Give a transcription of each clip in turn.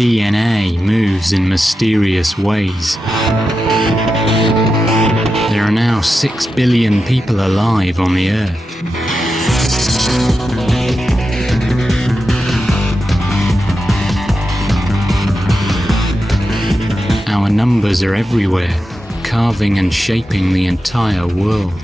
DNA moves in mysterious ways. There are now 6 billion people alive on the Earth. Our numbers are everywhere, carving and shaping the entire world.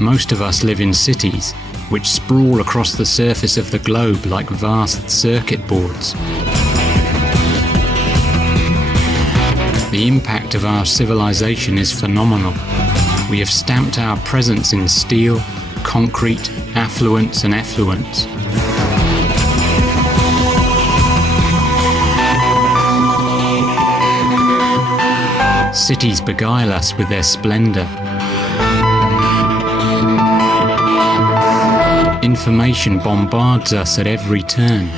Most of us live in cities, which sprawl across the surface of the globe like vast circuit boards. The impact of our civilization is phenomenal. We have stamped our presence in steel, concrete, affluence and effluence. Cities beguile us with their splendor. Information bombards us at every turn.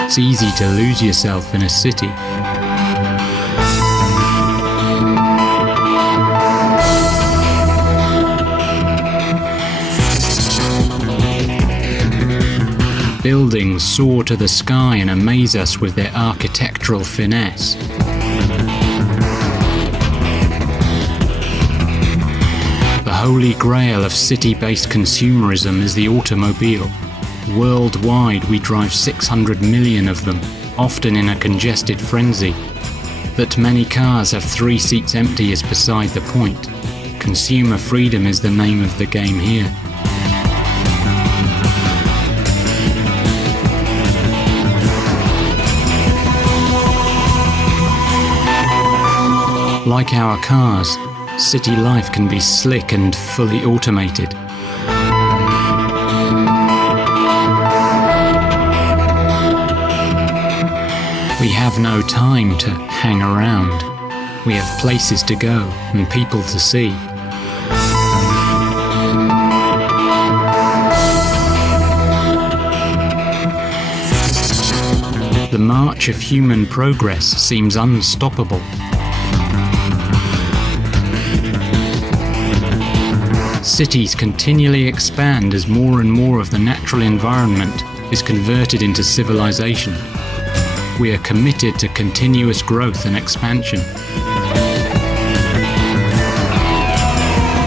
It's easy to lose yourself in a city. Buildings soar to the sky and amaze us with their architectural finesse. The holy grail of city-based consumerism is the automobile. Worldwide, we drive 600 million of them, often in a congested frenzy. That many cars have 3 seats empty is beside the point. Consumer freedom is the name of the game here. Like our cars, city life can be slick and fully automated. We have no time to hang around. We have places to go and people to see. The march of human progress seems unstoppable. Cities continually expand as more and more of the natural environment is converted into civilization. We are committed to continuous growth and expansion.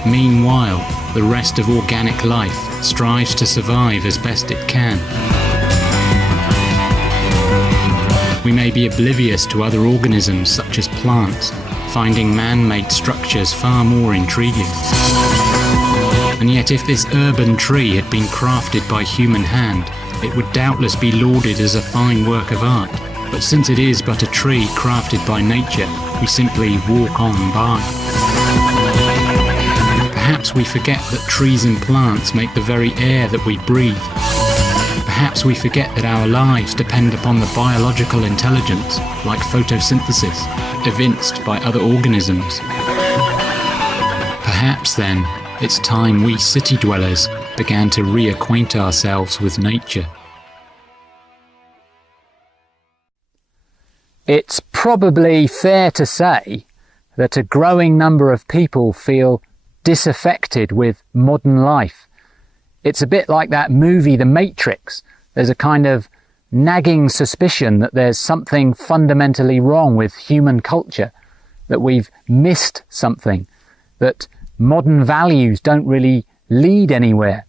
Meanwhile, the rest of organic life strives to survive as best it can. We may be oblivious to other organisms such as plants, finding man-made structures far more intriguing. And yet if this urban tree had been crafted by human hand, it would doubtless be lauded as a fine work of art. But since it is but a tree crafted by nature, we simply walk on by. Perhaps we forget that trees and plants make the very air that we breathe. Perhaps we forget that our lives depend upon the biological intelligence, like photosynthesis, evinced by other organisms. Perhaps then, it's time we city dwellers began to reacquaint ourselves with nature. It's probably fair to say that a growing number of people feel disaffected with modern life. It's a bit like that movie, The Matrix. There's a kind of nagging suspicion that there's something fundamentally wrong with human culture, that we've missed something, that modern values don't really lead anywhere.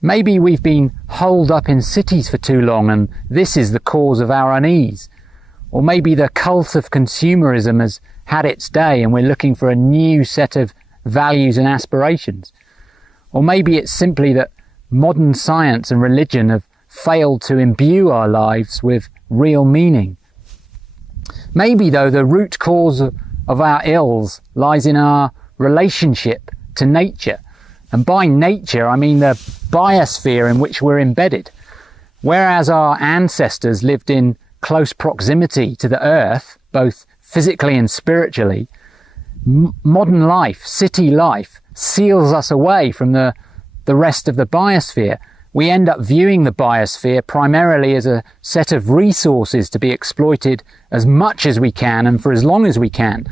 Maybe we've been holed up in cities for too long and this is the cause of our unease. Or maybe the cult of consumerism has had its day and we're looking for a new set of values and aspirations. Or maybe it's simply that modern science and religion have failed to imbue our lives with real meaning. Maybe, though, the root cause of our ills lies in our relationship to nature. And by nature, I mean the biosphere in which we're embedded. Whereas our ancestors lived in close proximity to the earth, both physically and spiritually, modern life, city life, seals us away from the rest of the biosphere. We end up viewing the biosphere primarily as a set of resources to be exploited as much as we can and for as long as we can.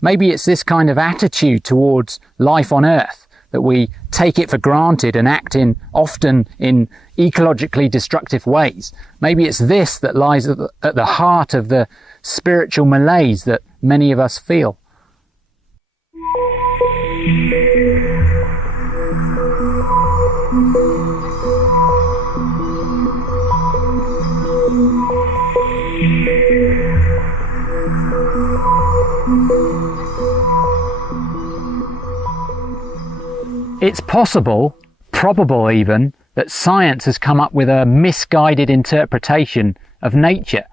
Maybe it's this kind of attitude towards life on Earth that we take it for granted and act often in ecologically destructive ways. Maybe it's this that lies at the heart of the spiritual malaise that many of us feel. It's possible, probable even, that science has come up with a misguided interpretation of nature,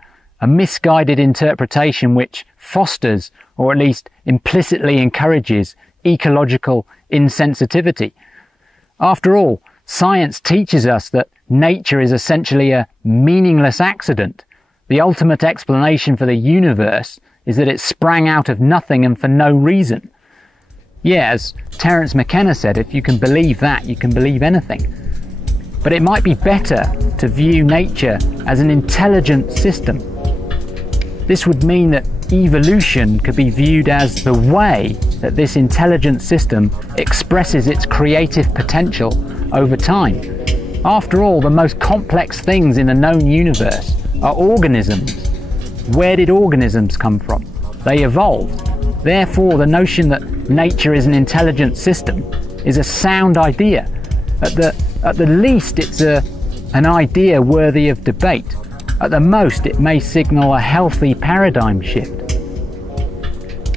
a misguided interpretation which fosters, or at least implicitly encourages, ecological insensitivity. After all, science teaches us that nature is essentially a meaningless accident. The ultimate explanation for the universe is that it sprang out of nothing and for no reason. Yeah, as Terence McKenna said, if you can believe that, you can believe anything. But it might be better to view nature as an intelligent system. This would mean that evolution could be viewed as the way that this intelligent system expresses its creative potential over time. After all, the most complex things in the known universe are organisms. Where did organisms come from? They evolved. Therefore, the notion that nature is an intelligent system is a sound idea. At the least, it's an idea worthy of debate. At the most, it may signal a healthy paradigm shift.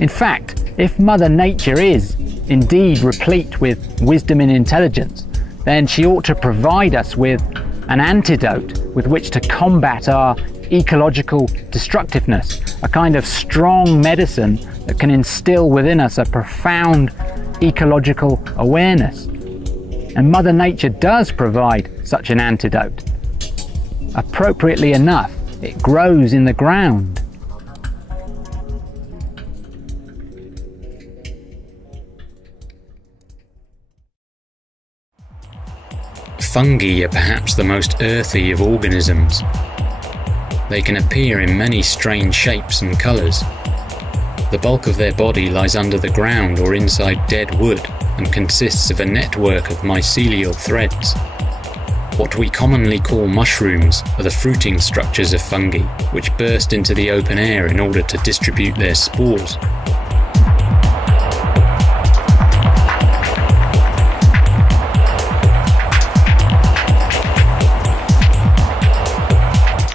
In fact, if Mother Nature is indeed replete with wisdom and intelligence, then she ought to provide us with an antidote with which to combat our ecological destructiveness, a kind of strong medicine that can instill within us a profound ecological awareness. And Mother Nature does provide such an antidote. Appropriately enough, it grows in the ground. Fungi are perhaps the most earthy of organisms. They can appear in many strange shapes and colours. The bulk of their body lies under the ground or inside dead wood and consists of a network of mycelial threads. What we commonly call mushrooms are the fruiting structures of fungi, which burst into the open air in order to distribute their spores.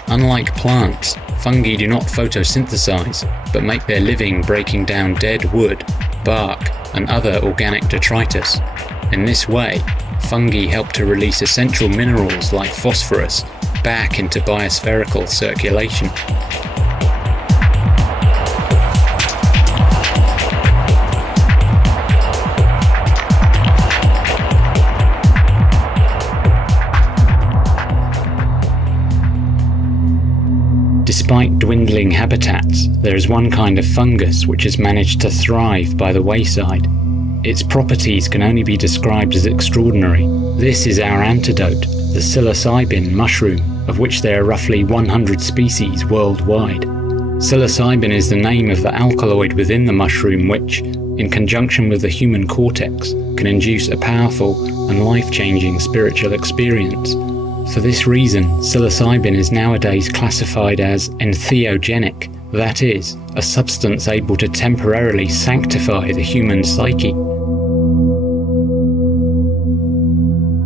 Unlike plants, fungi do not photosynthesize, but make their living breaking down dead wood, bark, and other organic detritus. In this way, fungi help to release essential minerals like phosphorus back into biospherical circulation. Despite dwindling habitats, there is one kind of fungus which has managed to thrive by the wayside. Its properties can only be described as extraordinary. This is our antidote, the psilocybin mushroom, of which there are roughly 100 species worldwide. Psilocybin is the name of the alkaloid within the mushroom which, in conjunction with the human cortex, can induce a powerful and life-changing spiritual experience. For this reason, psilocybin is nowadays classified as entheogenic, that is, a substance able to temporarily sanctify the human psyche.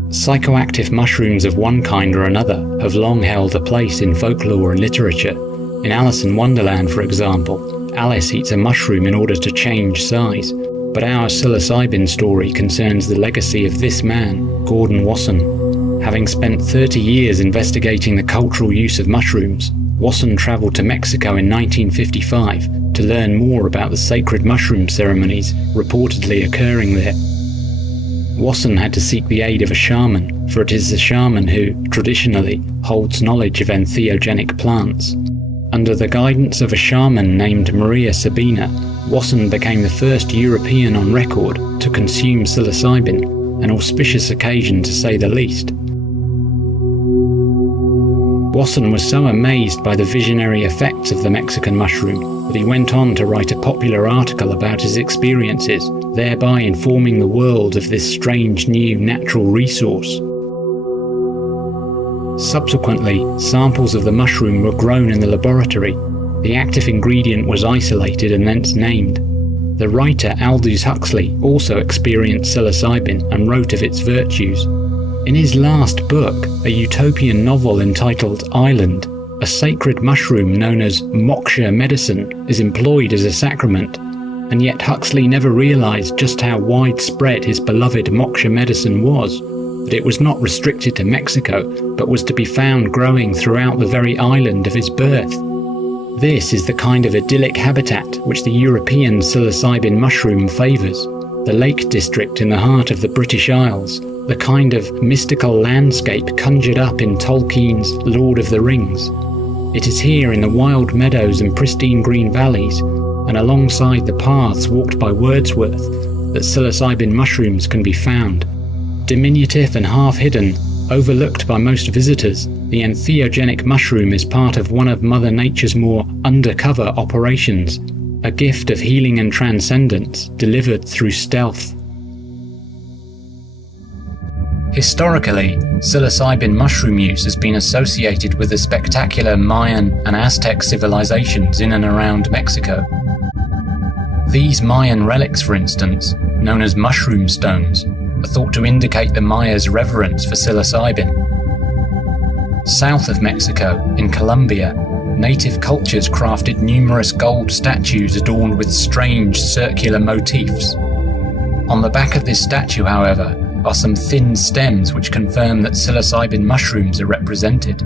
Psychoactive mushrooms of one kind or another have long held a place in folklore and literature. In Alice in Wonderland, for example, Alice eats a mushroom in order to change size. But our psilocybin story concerns the legacy of this man, Gordon Wasson. Having spent 30 years investigating the cultural use of mushrooms, Wasson travelled to Mexico in 1955 to learn more about the sacred mushroom ceremonies reportedly occurring there. Wasson had to seek the aid of a shaman, for it is the shaman who, traditionally, holds knowledge of entheogenic plants. Under the guidance of a shaman named Maria Sabina, Wasson became the first European on record to consume psilocybin, an auspicious occasion to say the least. Wasson was so amazed by the visionary effects of the Mexican mushroom that he went on to write a popular article about his experiences, thereby informing the world of this strange new natural resource. Subsequently, samples of the mushroom were grown in the laboratory. The active ingredient was isolated and thence named. The writer Aldous Huxley also experienced psilocybin and wrote of its virtues. In his last book, a utopian novel entitled Island, a sacred mushroom known as moksha medicine is employed as a sacrament, and yet Huxley never realized just how widespread his beloved moksha medicine was, that it was not restricted to Mexico, but was to be found growing throughout the very island of his birth. This is the kind of idyllic habitat which the European psilocybin mushroom favours, the Lake District in the heart of the British Isles, the kind of mystical landscape conjured up in Tolkien's Lord of the Rings. It is here in the wild meadows and pristine green valleys, and alongside the paths walked by Wordsworth, that psilocybin mushrooms can be found. Diminutive and half-hidden, overlooked by most visitors, the entheogenic mushroom is part of one of Mother Nature's more undercover operations, a gift of healing and transcendence delivered through stealth. Historically, psilocybin mushroom use has been associated with the spectacular Mayan and Aztec civilizations in and around Mexico. These Mayan relics, for instance, known as mushroom stones, are thought to indicate the Mayas' reverence for psilocybin. South of Mexico, in Colombia, native cultures crafted numerous gold statues adorned with strange circular motifs. On the back of this statue, however, are some thin stems which confirm that psilocybin mushrooms are represented.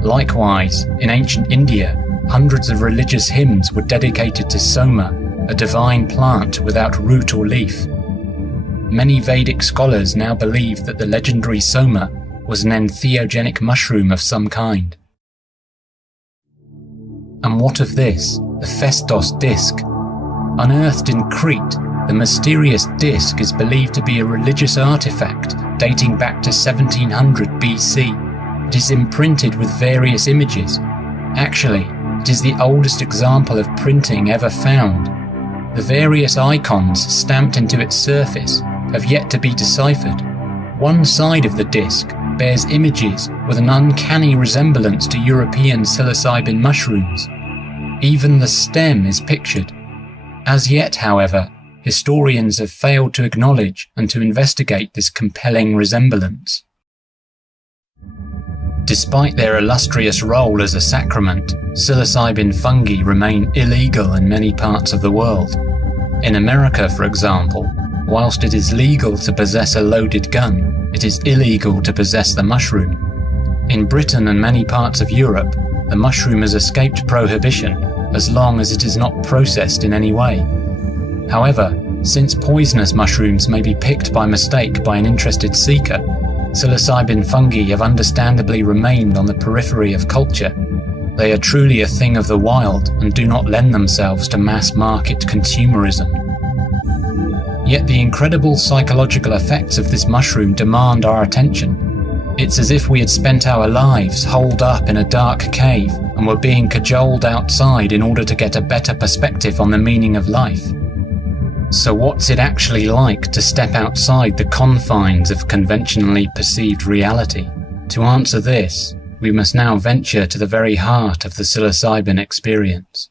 Likewise, in ancient India, hundreds of religious hymns were dedicated to Soma, a divine plant without root or leaf. Many Vedic scholars now believe that the legendary Soma was an entheogenic mushroom of some kind. And what of this, the Festos disc? Unearthed in Crete, the mysterious disc is believed to be a religious artifact dating back to 1700 BC. It is imprinted with various images. Actually, it is the oldest example of printing ever found. The various icons stamped into its surface have yet to be deciphered. One side of the disc bears images with an uncanny resemblance to European psilocybin mushrooms. Even the stem is pictured. As yet, however, historians have failed to acknowledge and to investigate this compelling resemblance. Despite their illustrious role as a sacrament, psilocybin fungi remain illegal in many parts of the world. In America, for example, whilst it is legal to possess a loaded gun, it is illegal to possess the mushroom. In Britain and many parts of Europe, the mushroom has escaped prohibition as long as it is not processed in any way. However, since poisonous mushrooms may be picked by mistake by an interested seeker, psilocybin fungi have understandably remained on the periphery of culture. They are truly a thing of the wild and do not lend themselves to mass-market consumerism. Yet the incredible psychological effects of this mushroom demand our attention. It's as if we had spent our lives holed up in a dark cave and were being cajoled outside in order to get a better perspective on the meaning of life. So what's it actually like to step outside the confines of conventionally perceived reality? To answer this, we must now venture to the very heart of the psilocybin experience.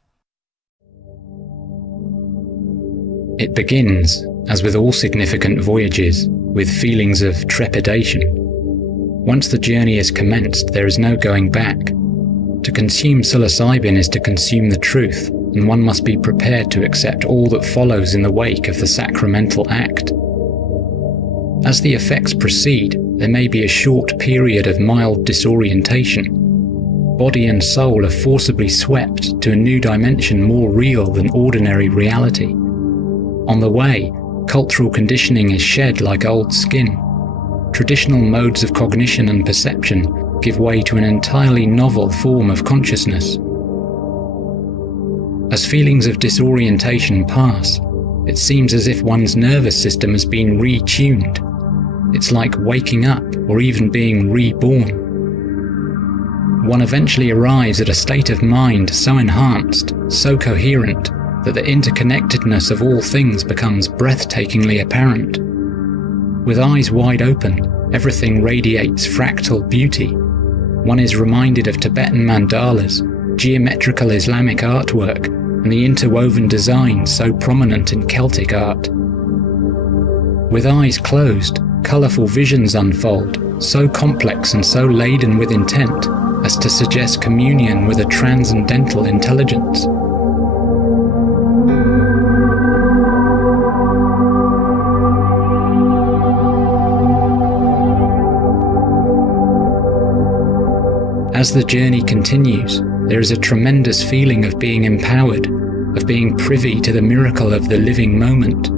It begins, as with all significant voyages, with feelings of trepidation. Once the journey is commenced, there is no going back. To consume psilocybin is to consume the truth, and one must be prepared to accept all that follows in the wake of the sacramental act. As the effects proceed, there may be a short period of mild disorientation. Body and soul are forcibly swept to a new dimension more real than ordinary reality. On the way, cultural conditioning is shed like old skin. Traditional modes of cognition and perception give way to an entirely novel form of consciousness. As feelings of disorientation pass, it seems as if one's nervous system has been retuned. It's like waking up or even being reborn. one eventually arrives at a state of mind so enhanced, so coherent, that the interconnectedness of all things becomes breathtakingly apparent. With eyes wide open, everything radiates fractal beauty. One is reminded of Tibetan mandalas, geometrical Islamic artwork, and the interwoven design so prominent in Celtic art. With eyes closed, colourful visions unfold, so complex and so laden with intent as to suggest communion with a transcendental intelligence. As the journey continues, there is a tremendous feeling of being empowered, of being privy to the miracle of the living moment.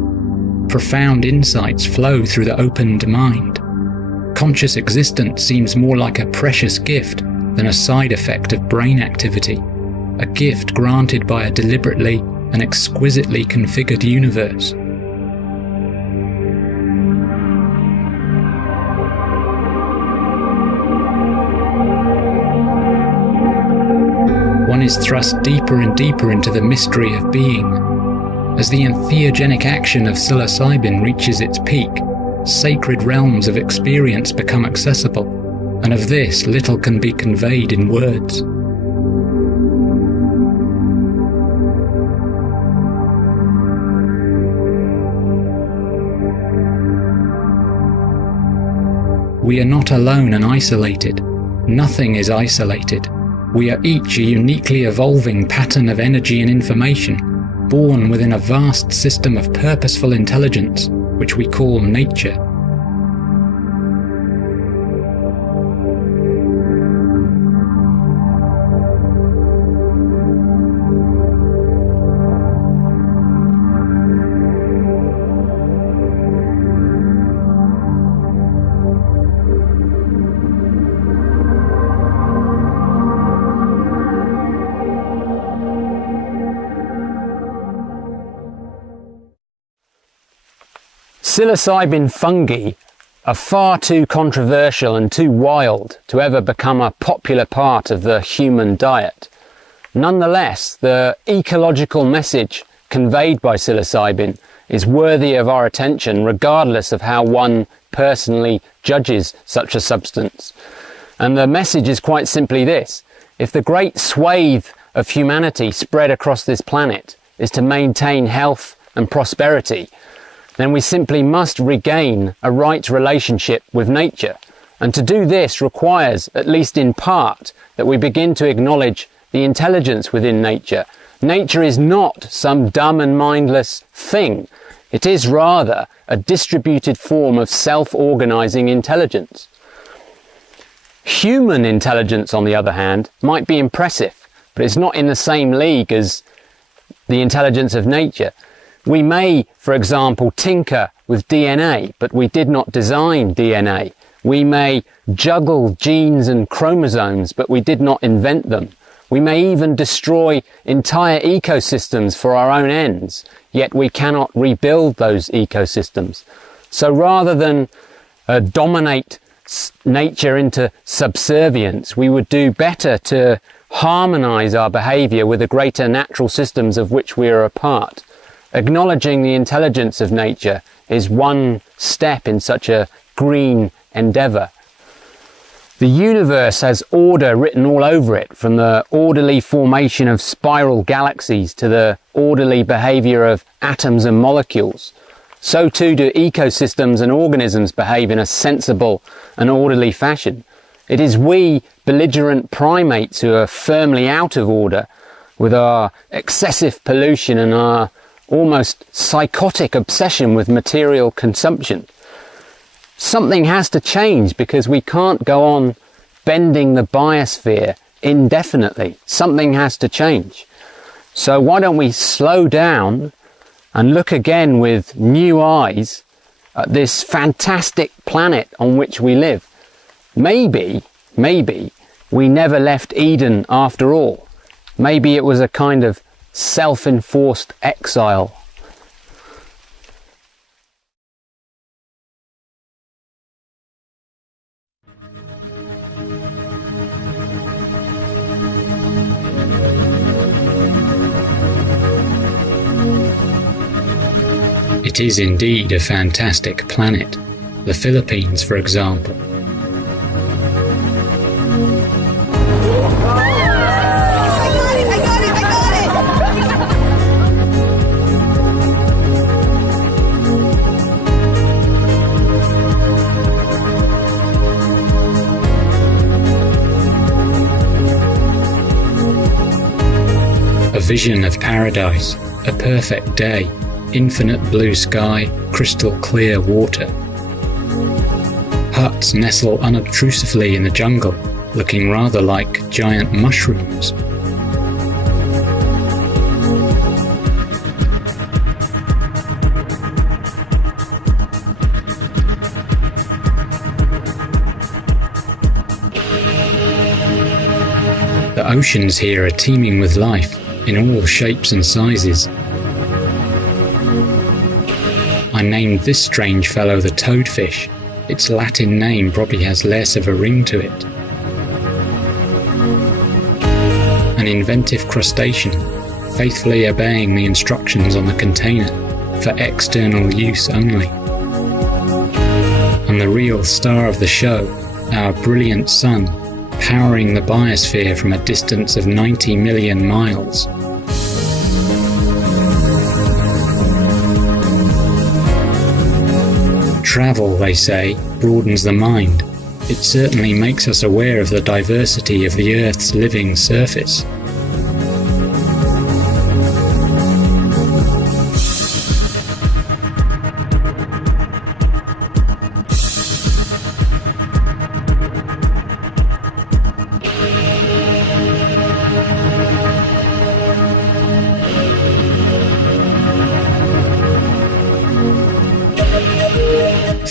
Profound insights flow through the opened mind. Conscious existence seems more like a precious gift than a side effect of brain activity, a gift granted by a deliberately and exquisitely configured universe. One is thrust deeper and deeper into the mystery of being. As the entheogenic action of psilocybin reaches its peak, sacred realms of experience become accessible, and of this little can be conveyed in words. We are not alone and isolated. Nothing is isolated. We are each a uniquely evolving pattern of energy and information, born within a vast system of purposeful intelligence, which we call nature. Psilocybin fungi are far too controversial and too wild to ever become a popular part of the human diet. Nonetheless, the ecological message conveyed by psilocybin is worthy of our attention regardless of how one personally judges such a substance. And the message is quite simply this: if the great swathe of humanity spread across this planet is to maintain health and prosperity, then we simply must regain a right relationship with nature. And to do this requires, at least in part, that we begin to acknowledge the intelligence within nature. Nature is not some dumb and mindless thing. It is rather a distributed form of self-organizing intelligence. Human intelligence, on the other hand, might be impressive, but it's not in the same league as the intelligence of nature. We may, for example, tinker with DNA, but we did not design DNA. We may juggle genes and chromosomes, but we did not invent them. We may even destroy entire ecosystems for our own ends, yet we cannot rebuild those ecosystems. So rather than dominate nature into subservience, we would do better to harmonize our behavior with the greater natural systems of which we are a part. Acknowledging the intelligence of nature is one step in such a green endeavor. The universe has order written all over it, from the orderly formation of spiral galaxies to the orderly behavior of atoms and molecules. So too do ecosystems and organisms behave in a sensible and orderly fashion. It is we belligerent primates who are firmly out of order with our excessive pollution and our almost psychotic obsession with material consumption. Something has to change, because we can't go on bending the biosphere indefinitely. Something has to change. So why don't we slow down and look again with new eyes at this fantastic planet on which we live? Maybe we never left Eden after all. Maybe it was a kind of self-enforced exile. It is indeed a fantastic planet. The Philippines, for example. A vision of paradise, a perfect day, infinite blue sky, crystal clear water. Huts nestle unobtrusively in the jungle, looking rather like giant mushrooms. The oceans here are teeming with life, in all shapes and sizes. I named this strange fellow the toadfish. Its Latin name probably has less of a ring to it. An inventive crustacean, faithfully obeying the instructions on the container, for external use only. And the real star of the show, our brilliant sun, powering the biosphere from a distance of 90 million miles. Travel, they say, broadens the mind. It certainly makes us aware of the diversity of the Earth's living surface.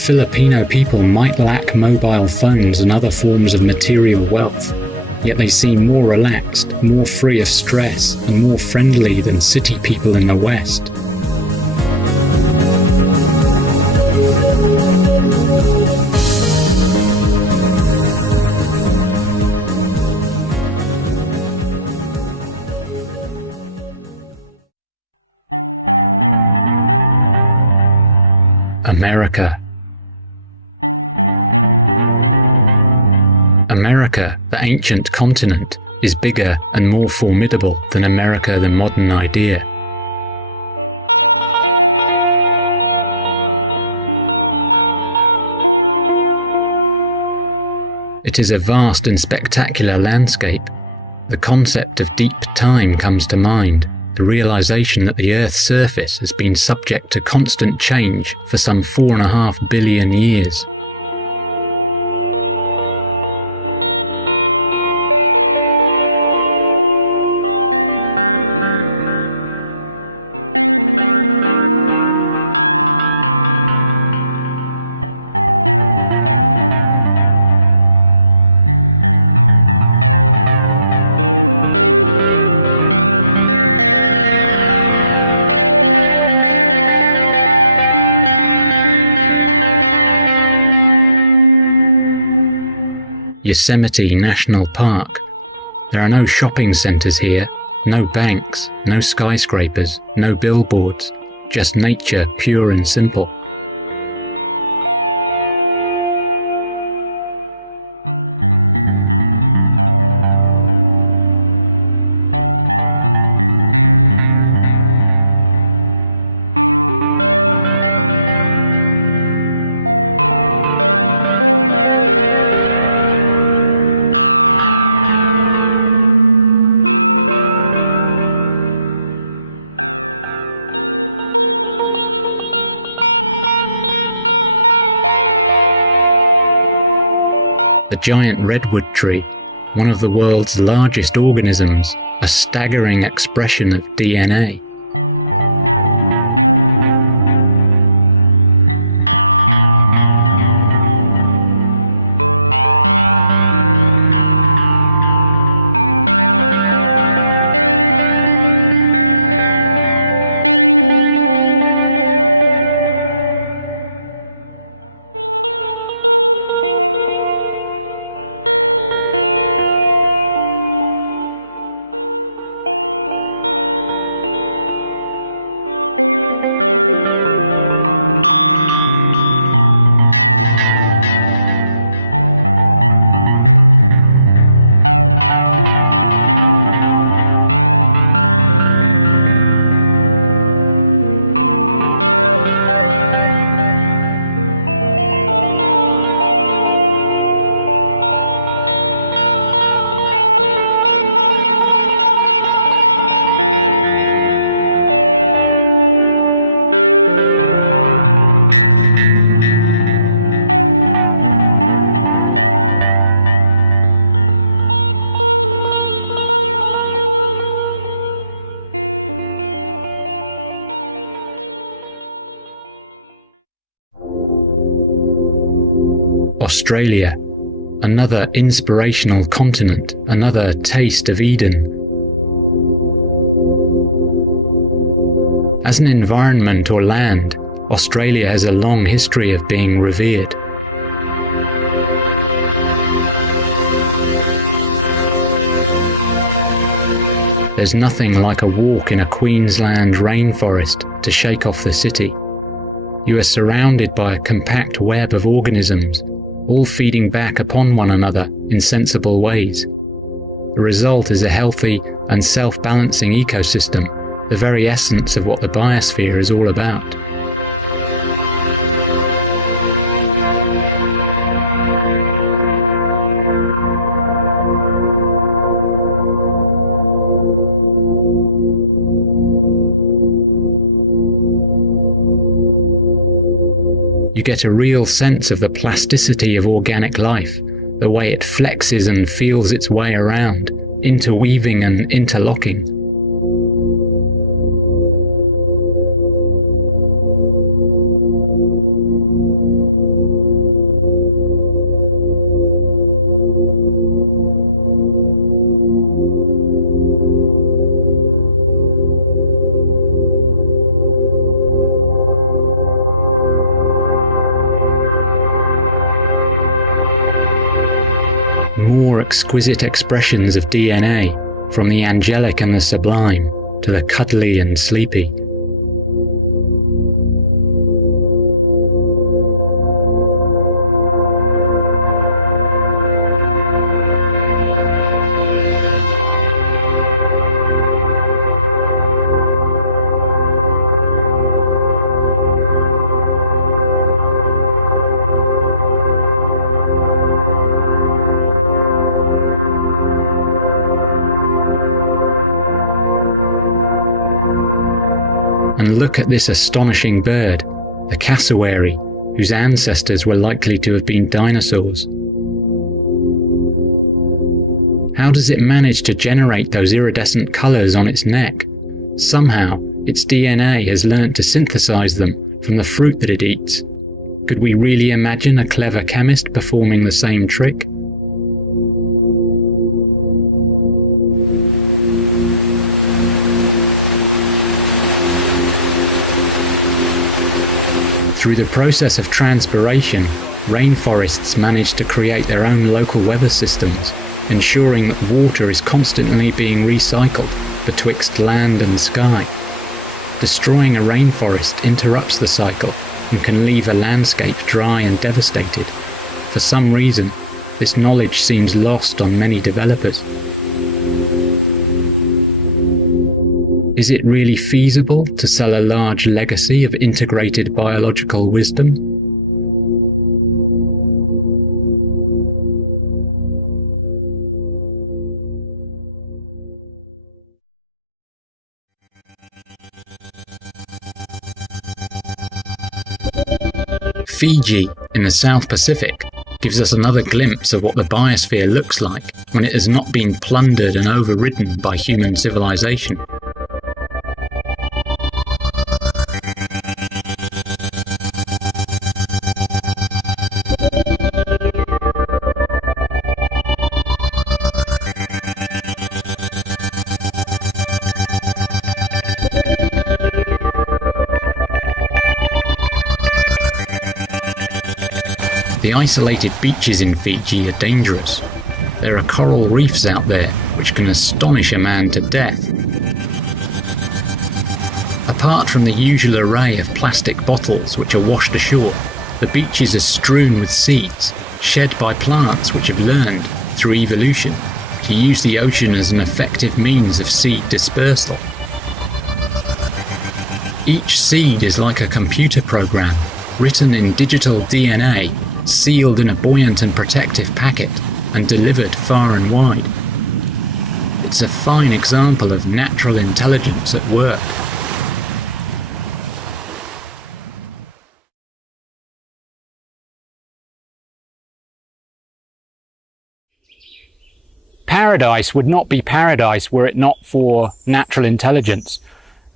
Filipino people might lack mobile phones and other forms of material wealth, yet they seem more relaxed, more free of stress, and more friendly than city people in the West. America. America, the ancient continent, is bigger and more formidable than America, the modern idea. It is a vast and spectacular landscape. The concept of deep time comes to mind, the realization that the Earth's surface has been subject to constant change for some 4.5 billion years. Yosemite National Park. There are no shopping centres here, no banks, no skyscrapers, no billboards, just nature pure and simple. The giant redwood tree, one of the world's largest organisms, a staggering expression of DNA. Australia, another inspirational continent, another taste of Eden. As an environment or land, Australia has a long history of being revered. There's nothing like a walk in a Queensland rainforest to shake off the city. You are surrounded by a compact web of organisms, all feeding back upon one another in sensible ways. The result is a healthy and self-balancing ecosystem, the very essence of what the biosphere is all about. You get a real sense of the plasticity of organic life, the way it flexes and feels its way around, interweaving and interlocking. More exquisite expressions of DNA, from the angelic and the sublime to the cuddly and sleepy. And look at this astonishing bird, the cassowary, whose ancestors were likely to have been dinosaurs. How does it manage to generate those iridescent colours on its neck? Somehow, its DNA has learnt to synthesize them from the fruit that it eats. Could we really imagine a clever chemist performing the same trick? Through the process of transpiration, rainforests manage to create their own local weather systems, ensuring that water is constantly being recycled betwixt land and sky. Destroying a rainforest interrupts the cycle and can leave a landscape dry and devastated. For some reason, this knowledge seems lost on many developers. Is it really feasible to sell a large legacy of integrated biological wisdom? Fiji, in the South Pacific, gives us another glimpse of what the biosphere looks like when it has not been plundered and overridden by human civilization. The isolated beaches in Fiji are dangerous. There are coral reefs out there which can astonish a man to death. Apart from the usual array of plastic bottles which are washed ashore, the beaches are strewn with seeds, shed by plants which have learned, through evolution, to use the ocean as an effective means of seed dispersal. Each seed is like a computer program, written in digital DNA, sealed in a buoyant and protective packet, and delivered far and wide. It's a fine example of natural intelligence at work. Paradise would not be paradise were it not for natural intelligence.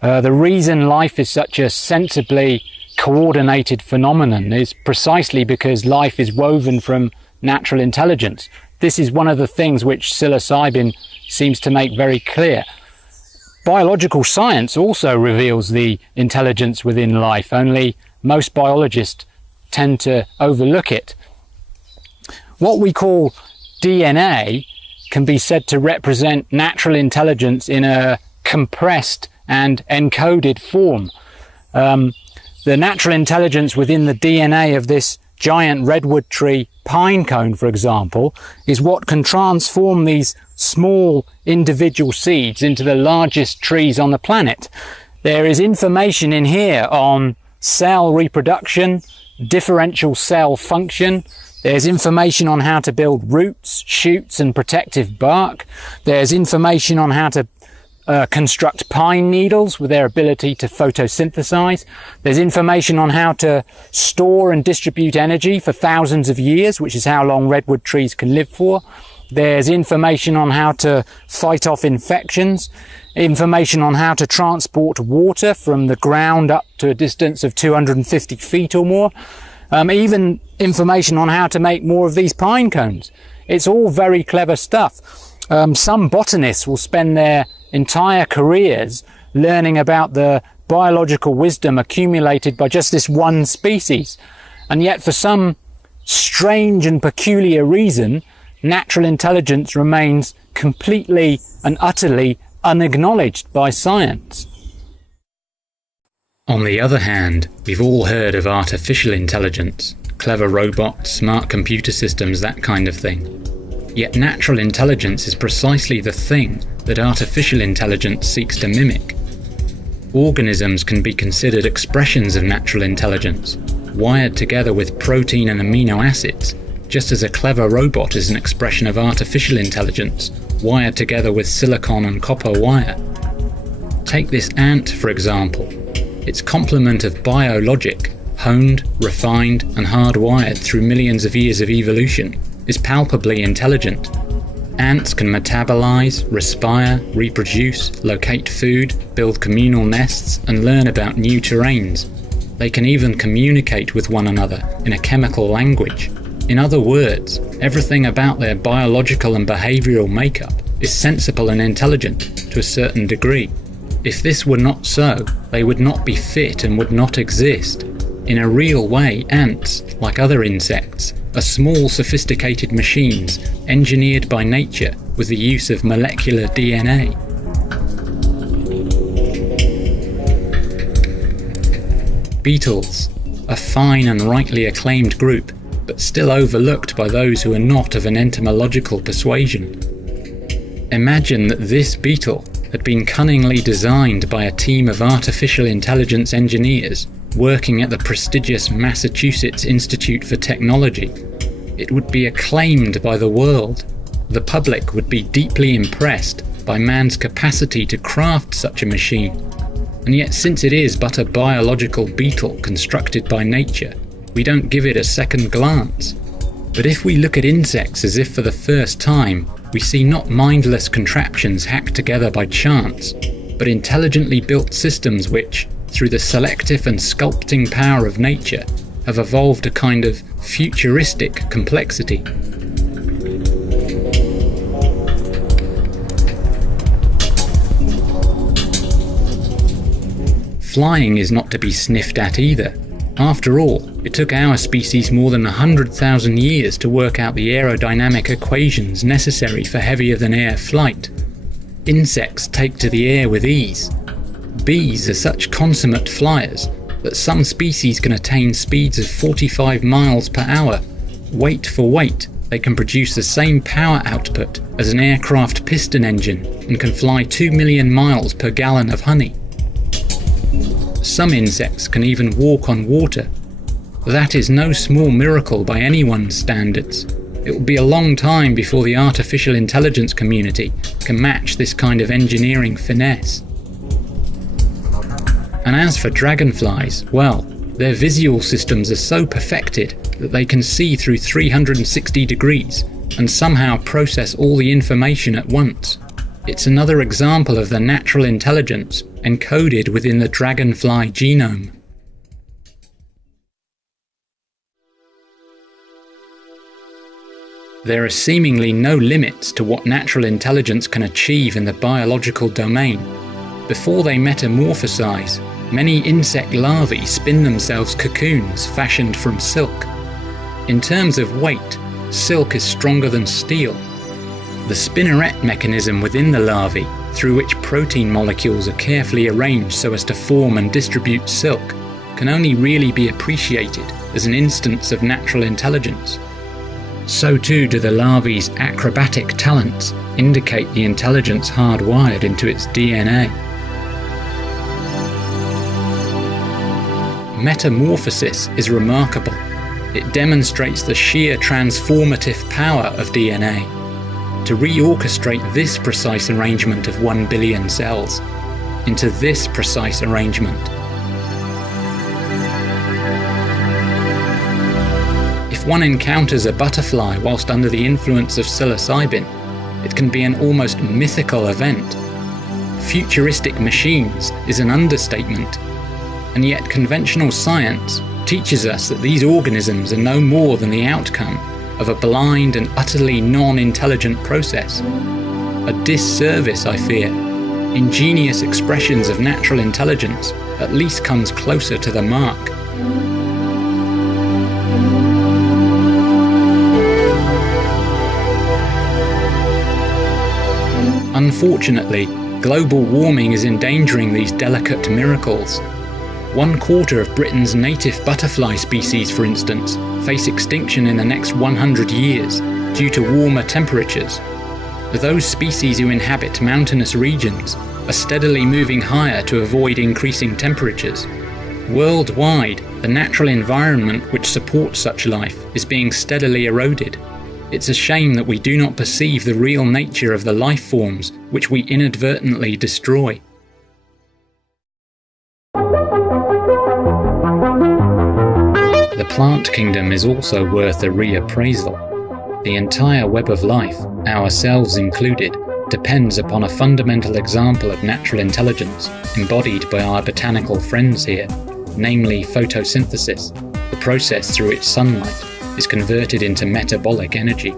The reason life is such a sensibly coordinated phenomenon is precisely because life is woven from natural intelligence. This is one of the things which psilocybin seems to make very clear. Biological science also reveals the intelligence within life, only most biologists tend to overlook it. What we call DNA can be said to represent natural intelligence in a compressed and encoded form. The natural intelligence within the DNA of this giant redwood tree pine cone, for example, is what can transform these small individual seeds into the largest trees on the planet. There is information in here on cell reproduction, differential cell function. There's information on how to build roots, shoots and protective bark. There's information on how to construct pine needles with their ability to photosynthesize. There's information on how to store and distribute energy for thousands of years, which is how long redwood trees can live for. There's information on how to fight off infections, information on how to transport water from the ground up to a distance of 250 feet or more, even information on how to make more of these pine cones. It's all very clever stuff. Some botanists will spend their entire careers learning about the biological wisdom accumulated by just this one species. And yet for some strange and peculiar reason, natural intelligence remains completely and utterly unacknowledged by science. On the other hand, we've all heard of artificial intelligence, clever robots, smart computer systems, that kind of thing. Yet natural intelligence is precisely the thing that artificial intelligence seeks to mimic. Organisms can be considered expressions of natural intelligence, wired together with protein and amino acids, just as a clever robot is an expression of artificial intelligence, wired together with silicon and copper wire. Take this ant, for example. Its complement of biologic, honed, refined, and hardwired through millions of years of evolution, is palpably intelligent. Ants can metabolize, respire, reproduce, locate food, build communal nests, and learn about new terrains. They can even communicate with one another in a chemical language. In other words, everything about their biological and behavioral makeup is sensible and intelligent to a certain degree. If this were not so, they would not be fit and would not exist. In a real way, ants, like other insects, are small sophisticated machines engineered by nature with the use of molecular DNA. Beetles, a fine and rightly acclaimed group, but still overlooked by those who are not of an entomological persuasion. Imagine that this beetle had been cunningly designed by a team of artificial intelligence engineers working at the prestigious Massachusetts Institute for Technology. It would be acclaimed by the world. The public would be deeply impressed by man's capacity to craft such a machine. And yet, since it is but a biological beetle constructed by nature, we don't give it a second glance. But if we look at insects as if for the first time, we see not mindless contraptions hacked together by chance, but intelligently built systems which, through the selective and sculpting power of nature, have evolved a kind of futuristic complexity. Flying is not to be sniffed at either. After all, it took our species more than 100,000 years to work out the aerodynamic equations necessary for heavier-than-air flight. Insects take to the air with ease. Bees are such consummate flyers that some species can attain speeds of 45 miles per hour. Weight for weight, they can produce the same power output as an aircraft piston engine and can fly 2 million miles per gallon of honey. Some insects can even walk on water. That is no small miracle by anyone's standards. It will be a long time before the artificial intelligence community can match this kind of engineering finesse. And as for dragonflies, well, their visual systems are so perfected that they can see through 360 degrees and somehow process all the information at once. It's another example of the natural intelligence encoded within the dragonfly genome. There are seemingly no limits to what natural intelligence can achieve in the biological domain. Before they metamorphosize, many insect larvae spin themselves cocoons fashioned from silk. In terms of weight, silk is stronger than steel. The spinneret mechanism within the larvae, through which protein molecules are carefully arranged so as to form and distribute silk, can only really be appreciated as an instance of natural intelligence. So too do the larvae's acrobatic talents indicate the intelligence hardwired into its DNA. Metamorphosis is remarkable. It demonstrates the sheer transformative power of DNA. To reorchestrate this precise arrangement of 1 billion cells into this precise arrangement. If one encounters a butterfly whilst under the influence of psilocybin, it can be an almost mythical event. Futuristic machines is an understatement, and yet conventional science teaches us that these organisms are no more than the outcome of a blind and utterly non-intelligent process. A disservice, I fear. Ingenious expressions of natural intelligence at least comes closer to the mark. Unfortunately, global warming is endangering these delicate miracles. 1/4 of Britain's native butterfly species, for instance, face extinction in the next 100 years due to warmer temperatures. Those species who inhabit mountainous regions are steadily moving higher to avoid increasing temperatures. Worldwide, the natural environment which supports such life is being steadily eroded. It's a shame that we do not perceive the real nature of the life forms which we inadvertently destroy. The plant kingdom is also worth a reappraisal. The entire web of life, ourselves included, depends upon a fundamental example of natural intelligence embodied by our botanical friends here, namely photosynthesis, the process through which sunlight is converted into metabolic energy.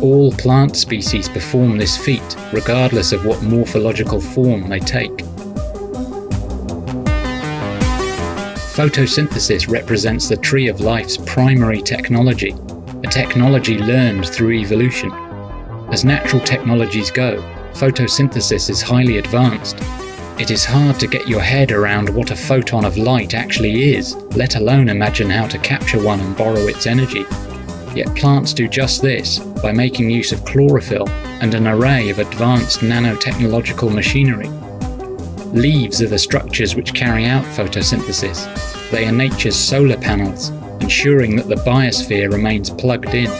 All plant species perform this feat regardless of what morphological form they take. Photosynthesis represents the tree of life's primary technology, a technology learned through evolution. As natural technologies go, photosynthesis is highly advanced. It is hard to get your head around what a photon of light actually is, let alone imagine how to capture one and borrow its energy. Yet plants do just this by making use of chlorophyll and an array of advanced nanotechnological machinery. Leaves are the structures which carry out photosynthesis. They are nature's solar panels, ensuring that the biosphere remains plugged in.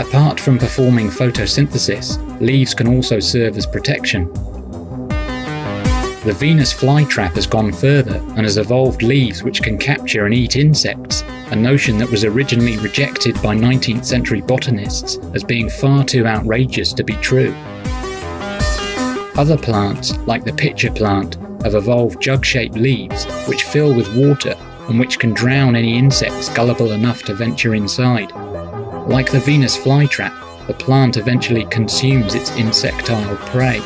Apart from performing photosynthesis, leaves can also serve as protection. The Venus flytrap has gone further and has evolved leaves which can capture and eat insects, a notion that was originally rejected by 19th century botanists as being far too outrageous to be true. Other plants, like the pitcher plant, have evolved jug-shaped leaves which fill with water and which can drown any insects gullible enough to venture inside. Like the Venus flytrap, the plant eventually consumes its insectile prey.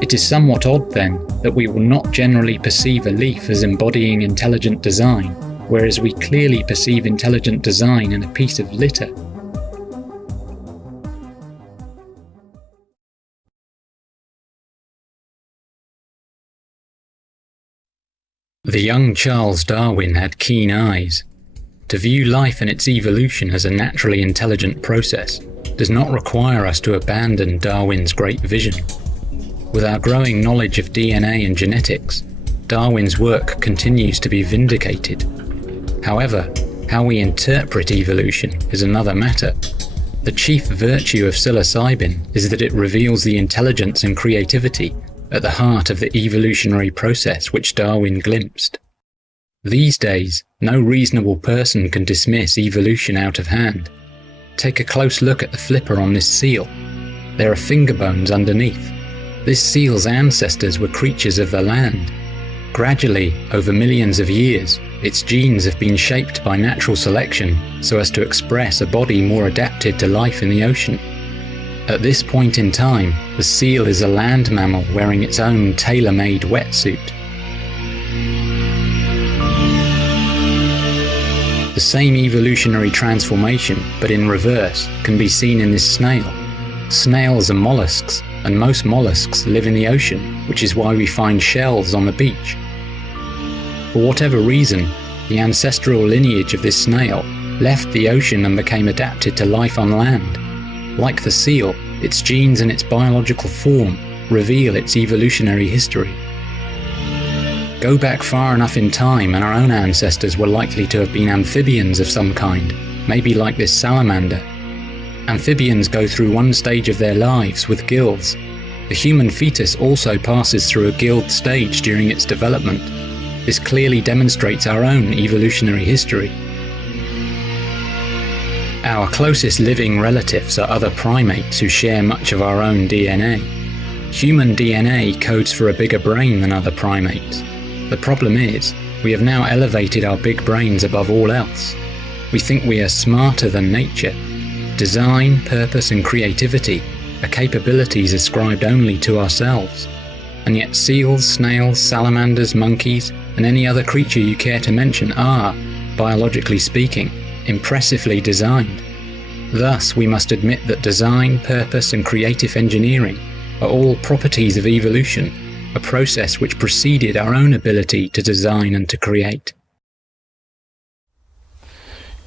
It is somewhat odd, then, that we will not generally perceive a leaf as embodying intelligent design, whereas we clearly perceive intelligent design in a piece of litter. The young Charles Darwin had keen eyes. To view life and its evolution as a naturally intelligent process does not require us to abandon Darwin's great vision. With our growing knowledge of DNA and genetics, Darwin's work continues to be vindicated. However, how we interpret evolution is another matter. The chief virtue of psilocybin is that it reveals the intelligence and creativity at the heart of the evolutionary process which Darwin glimpsed. These days, no reasonable person can dismiss evolution out of hand. Take a close look at the flipper on this seal. There are finger bones underneath. This seal's ancestors were creatures of the land. Gradually, over millions of years, its genes have been shaped by natural selection so as to express a body more adapted to life in the ocean. At this point in time, the seal is a land mammal wearing its own tailor-made wetsuit. The same evolutionary transformation, but in reverse, can be seen in this snail. Snails are mollusks, and most mollusks live in the ocean, which is why we find shells on the beach. For whatever reason, the ancestral lineage of this snail left the ocean and became adapted to life on land. Like the seal, its genes and its biological form reveal its evolutionary history. Go back far enough in time and our own ancestors were likely to have been amphibians of some kind, maybe like this salamander. Amphibians go through one stage of their lives with gills. The human fetus also passes through a gilled stage during its development. This clearly demonstrates our own evolutionary history. Our closest living relatives are other primates who share much of our own DNA. Human DNA codes for a bigger brain than other primates. The problem is, we have now elevated our big brains above all else. We think we are smarter than nature. Design, purpose and creativity are capabilities ascribed only to ourselves. And yet seals, snails, salamanders, monkeys and any other creature you care to mention are, biologically speaking, impressively designed. Thus, we must admit that design, purpose and creative engineering are all properties of evolution, a process which preceded our own ability to design and to create.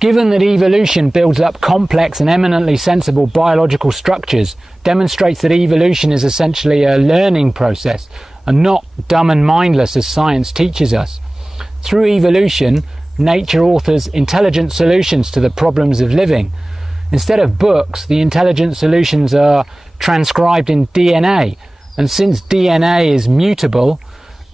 Given that evolution builds up complex and eminently sensible biological structures, demonstrates that evolution is essentially a learning process and not dumb and mindless as science teaches us. Through evolution, nature authors intelligent solutions to the problems of living. Instead of books, the intelligent solutions are transcribed in DNA, and since DNA is mutable,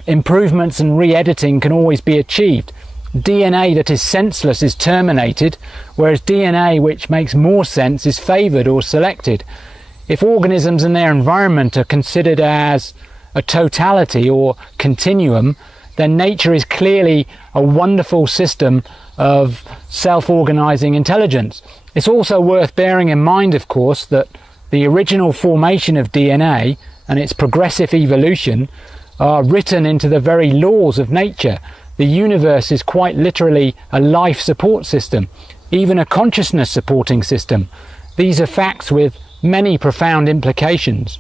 improvements and re-editing can always be achieved. DNA that is senseless is terminated, whereas DNA which makes more sense is favoured or selected. If organisms and their environment are considered as a totality or continuum, then nature is clearly a wonderful system of self-organising intelligence. It's also worth bearing in mind, of course, that the original formation of DNA and its progressive evolution are written into the very laws of nature. The universe is quite literally a life support system, even a consciousness supporting system. These are facts with many profound implications.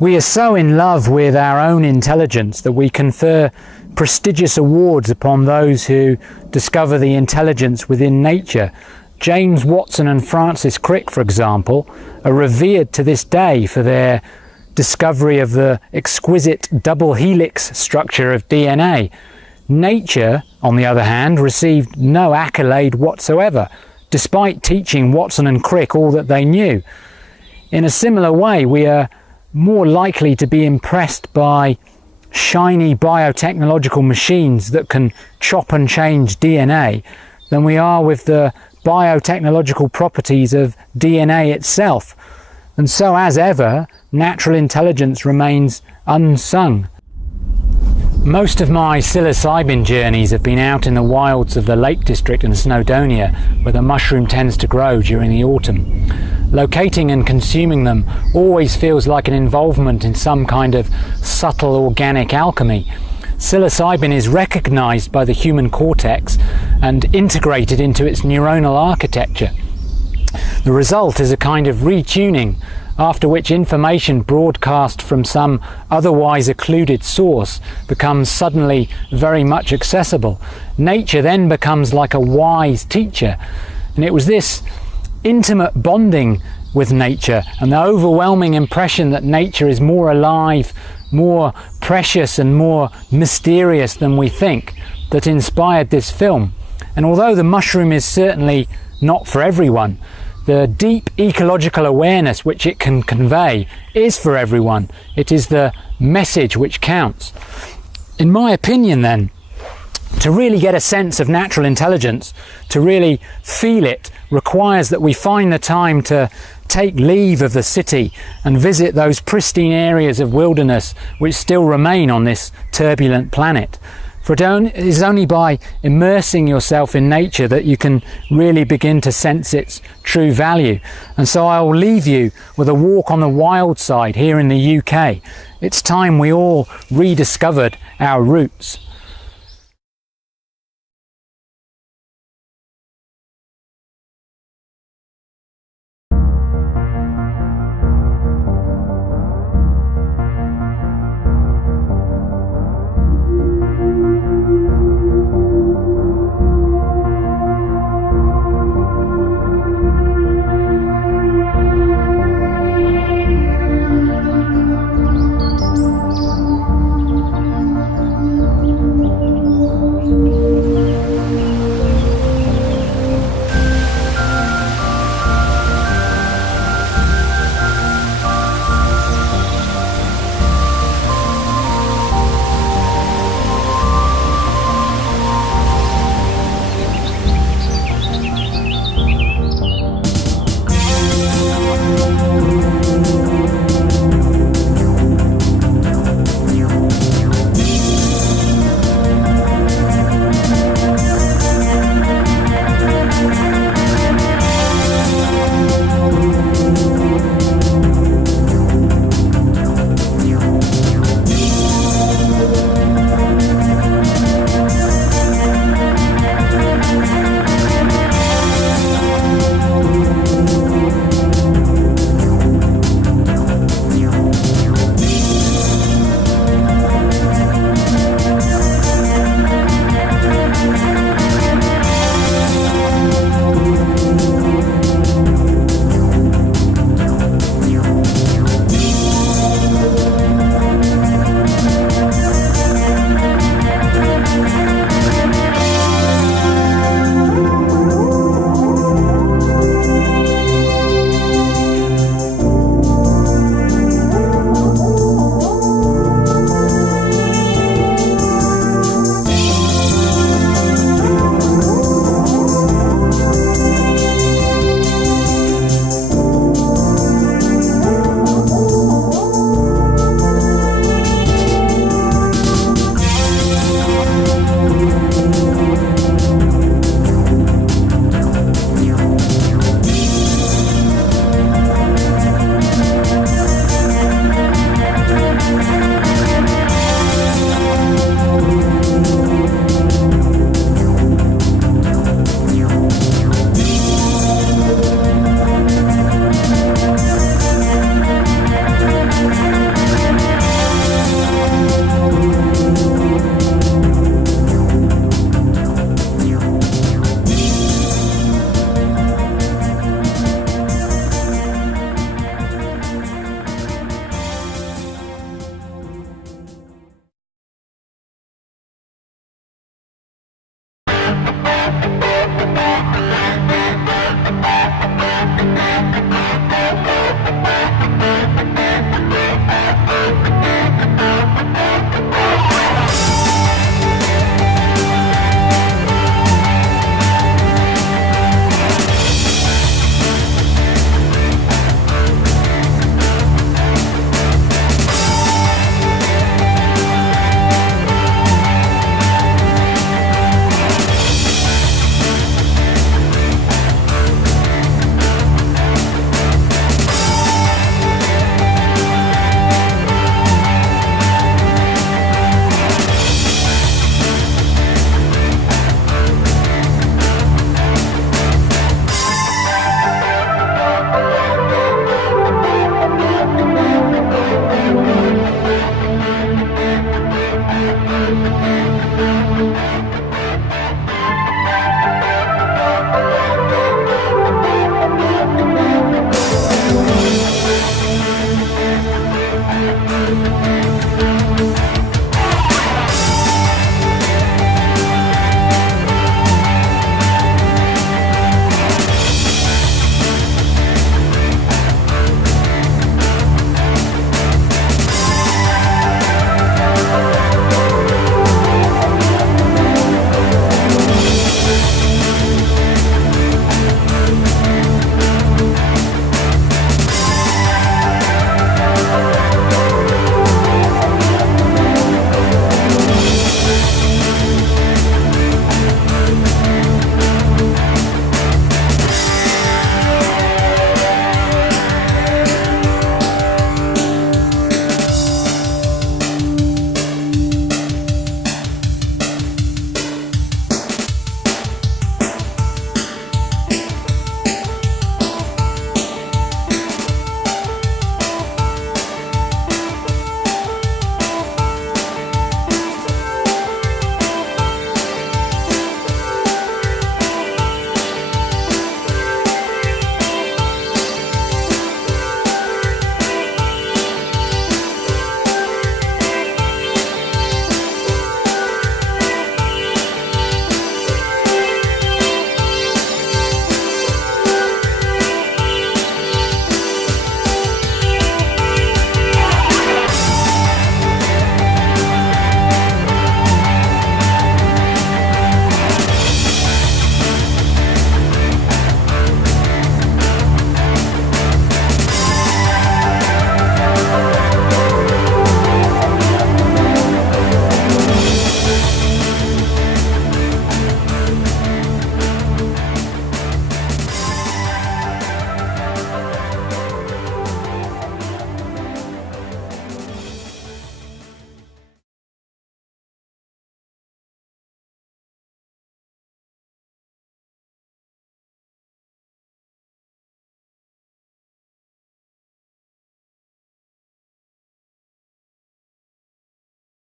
We are so in love with our own intelligence that we confer prestigious awards upon those who discover the intelligence within nature. James Watson and Francis Crick, for example, are revered to this day for their discovery of the exquisite double helix structure of DNA. Nature, on the other hand, received no accolade whatsoever, despite teaching Watson and Crick all that they knew. In a similar way, we are more likely to be impressed by shiny biotechnological machines that can chop and change DNA than we are with the biotechnological properties of DNA itself. And so, as ever, natural intelligence remains unsung. Most of my psilocybin journeys have been out in the wilds of the Lake District and Snowdonia, where the mushroom tends to grow during the autumn. Locating and consuming them always feels like an involvement in some kind of subtle organic alchemy. Psilocybin is recognized by the human cortex and integrated into its neuronal architecture. The result is a kind of retuning, after which information broadcast from some otherwise occluded source becomes suddenly very much accessible. Nature then becomes like a wise teacher, and it was this intimate bonding with nature and the overwhelming impression that nature is more alive, more precious and more mysterious than we think that inspired this film. And although the mushroom is certainly not for everyone, the deep ecological awareness which it can convey is for everyone. It is the message which counts. In my opinion then, to really get a sense of natural intelligence, to really feel it, requires that we find the time to take leave of the city and visit those pristine areas of wilderness which still remain on this turbulent planet. For it is only by immersing yourself in nature that you can really begin to sense its true value. And so I will leave you with a walk on the wild side here in the UK. It's time we all rediscovered our roots.